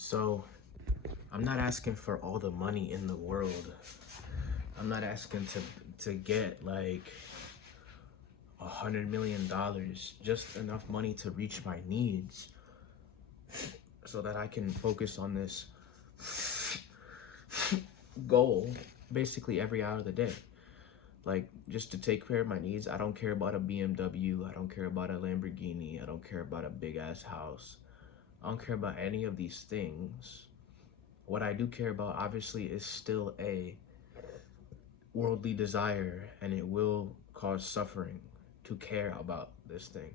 So I'm not asking for all the money in the world. I'm not asking to get like $100 million, just enough money to reach my needs so that I can focus on this goal basically every hour of the day. Like, just to take care of my needs. I don't care about a BMW. I don't care about a Lamborghini. I don't care about a big ass house. I don't care about any of these things. What I do care about, obviously, is still a worldly desire, and it will cause suffering to care about this thing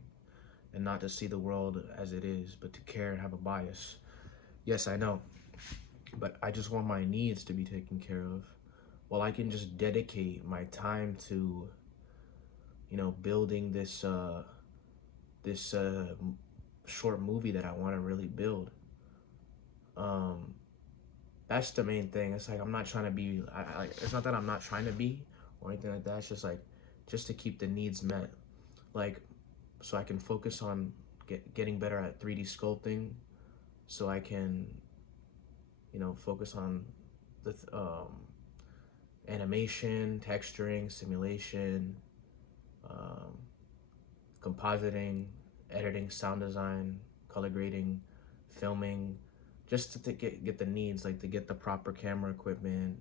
and not to see the world as it is, but to care and have a bias. Yes, I know, but I just want my needs to be taken care of. Well, I can just dedicate my time to, building this short movie that I want to really build. Um, that's the main thing. It's like I'm not trying to be. It's not that I'm not trying to be or anything like that. It's just like just to keep the needs met, like so I can focus on getting better at 3D sculpting, so I can focus on the animation, texturing, simulation, um, compositing, editing, sound design, color grading, filming, just to get the needs, like to get the proper camera equipment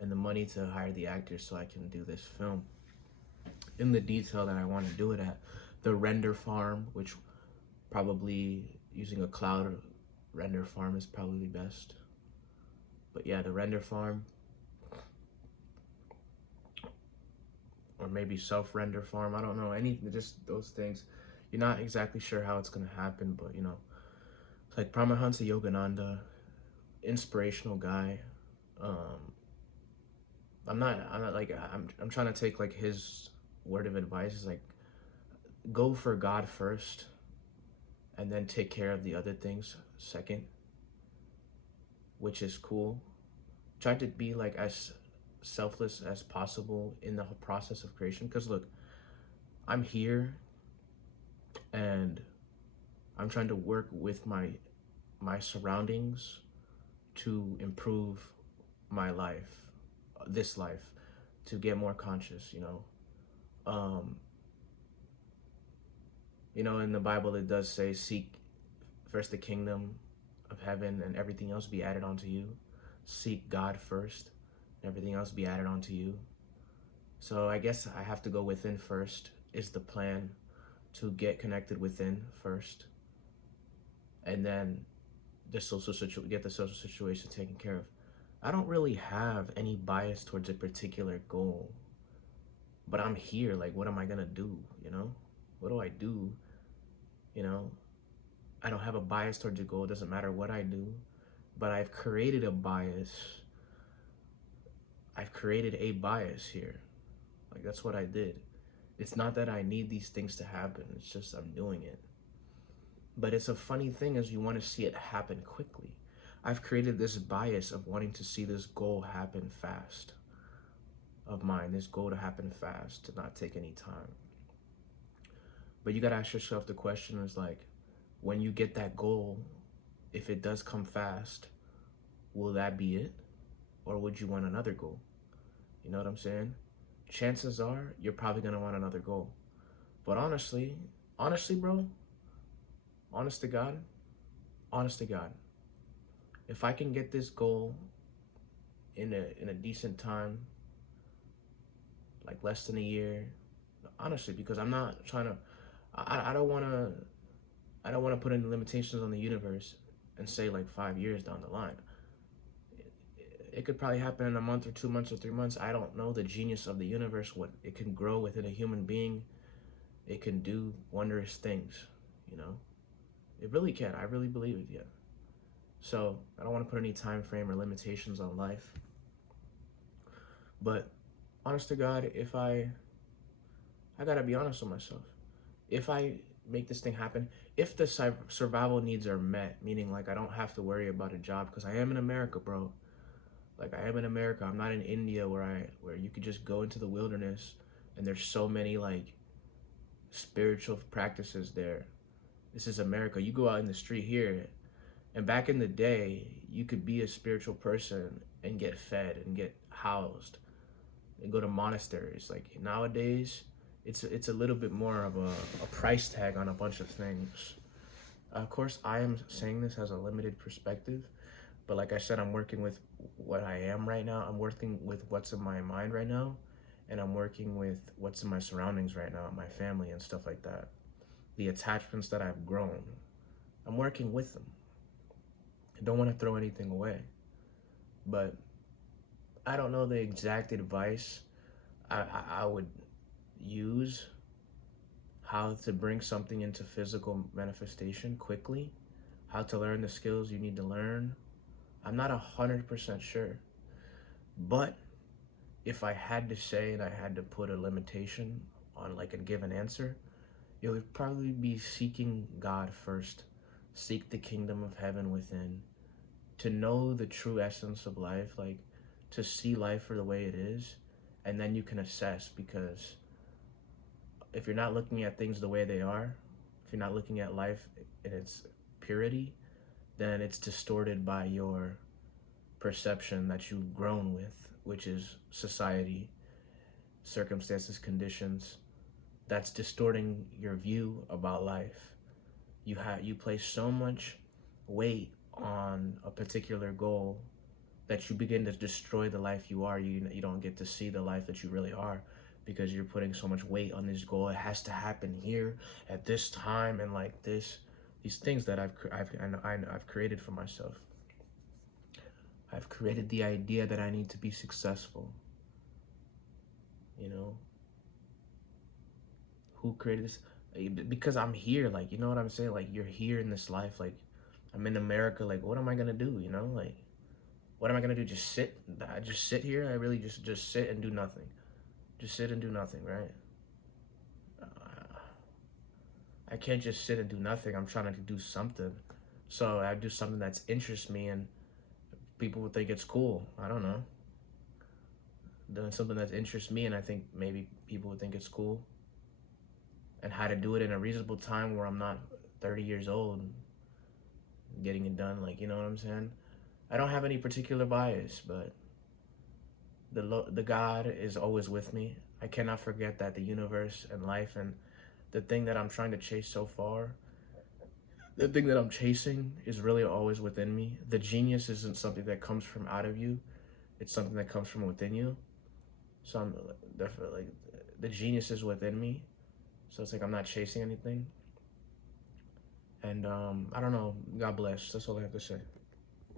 and the money to hire the actors so I can do this film in the detail that I want to do it at. The render farm, which probably using a cloud render farm is probably best. But yeah, the render farm, or maybe self-render farm. I don't know, just those things. You're not exactly sure how it's gonna happen, but it's like Paramahansa Yogananda, inspirational guy. Um, I'm trying to take like his word of advice is like go for God first, and then take care of the other things second, which is cool. Try to be like as selfless as possible in the process of creation. Because look, I'm here and I'm trying to work with my surroundings to improve my life, this life, to get more conscious. Um, in the Bible it does say, seek first the kingdom of heaven and everything else be added onto you. Seek God first, and everything else be added onto you. So I guess I have to go within first, is the plan, to get connected within first, and then get the social situation taken care of. I don't really have any bias towards a particular goal, but I'm here. Like, what am I gonna do? What do I do? You know, I don't have a bias towards a goal. It doesn't matter what I do, but I've created a bias. I've created a bias here. Like, that's what I did. It's not that I need these things to happen. It's just I'm doing it. But it's a funny thing is you want to see it happen quickly. I've created this bias of wanting to see this goal happen fast. Of mine, this goal to happen fast, to not take any time. But you gotta ask yourself the question is like, when you get that goal, if it does come fast, will that be it? Or would you want another goal? You know what I'm saying? Chances are you're probably gonna want another goal. But honestly, bro, honest to God, if I can get this goal in a decent time, like less than a year, honestly, because I'm not trying to, I don't want to put any limitations on the universe and say like 5 years down the line. It could probably happen in a month or 2 months or 3 months. I don't know the genius of the universe, what it can grow within a human being. It can do wondrous things, It really can. I really believe it, yeah. So I don't want to put any time frame or limitations on life. But honest to God, if I gotta be honest with myself. If I make this thing happen, if the survival needs are met, meaning like I don't have to worry about a job, because I am in America, bro. Like, I am in America. I'm not in India where you could just go into the wilderness and there's so many like spiritual practices there. This is America. You go out in the street here And back in the day, you could be a spiritual person and get fed and get housed and go to monasteries. Like nowadays, it's a little bit more of a price tag on a bunch of things. Of course, I am saying this as a limited perspective, but like I said, I'm working with what I am right now. I'm working with what's in my mind right now, and I'm working with what's in my surroundings right now, my family and stuff like that. The attachments that I've grown, I'm working with them. I don't want to throw anything away, but I don't know the exact advice I would use how to bring something into physical manifestation quickly, how to learn the skills you need to learn. I'm not 100% sure, but if I had to say and I had to put a limitation on like a given answer, it would probably be seeking God first. Seek the kingdom of heaven within. To know the true essence of life, like to see life for the way it is, and then you can assess, because if you're not looking at things the way they are, if you're not looking at life in its purity, then it's distorted by your perception that you've grown with, which is society, circumstances, conditions. That's distorting your view about life. You place so much weight on a particular goal that you begin to destroy the life you are. You don't get to see the life that you really are, because you're putting so much weight on this goal. It has to happen here at this time and like this. These things that I've created for myself. I've created the idea that I need to be successful. You know, who created this? Because I'm here. Like, you know what I'm saying? Like, you're here in this life. Like, I'm in America. Like, what am I gonna do? You know, like, what am I gonna do? Just sit? I just sit here? I really just sit and do nothing. Just sit and do nothing, right? I can't just sit and do nothing. I'm trying to do something. So I do something that's interests me, and people would think it's cool. I don't know. Doing something that interests me, and I think maybe people would think it's cool. And how to do it in a reasonable time where I'm not 30 years old, getting it done. Like, you know what I'm saying? I don't have any particular bias, but the God is always with me. I cannot forget that the universe and life and the thing that I'm trying to chase so far, the thing that I'm chasing is really always within me. The genius isn't something that comes from out of you. It's something that comes from within you. So I'm definitely like, the genius is within me. So it's like I'm not chasing anything. And I don't know. God bless. That's all I have to say.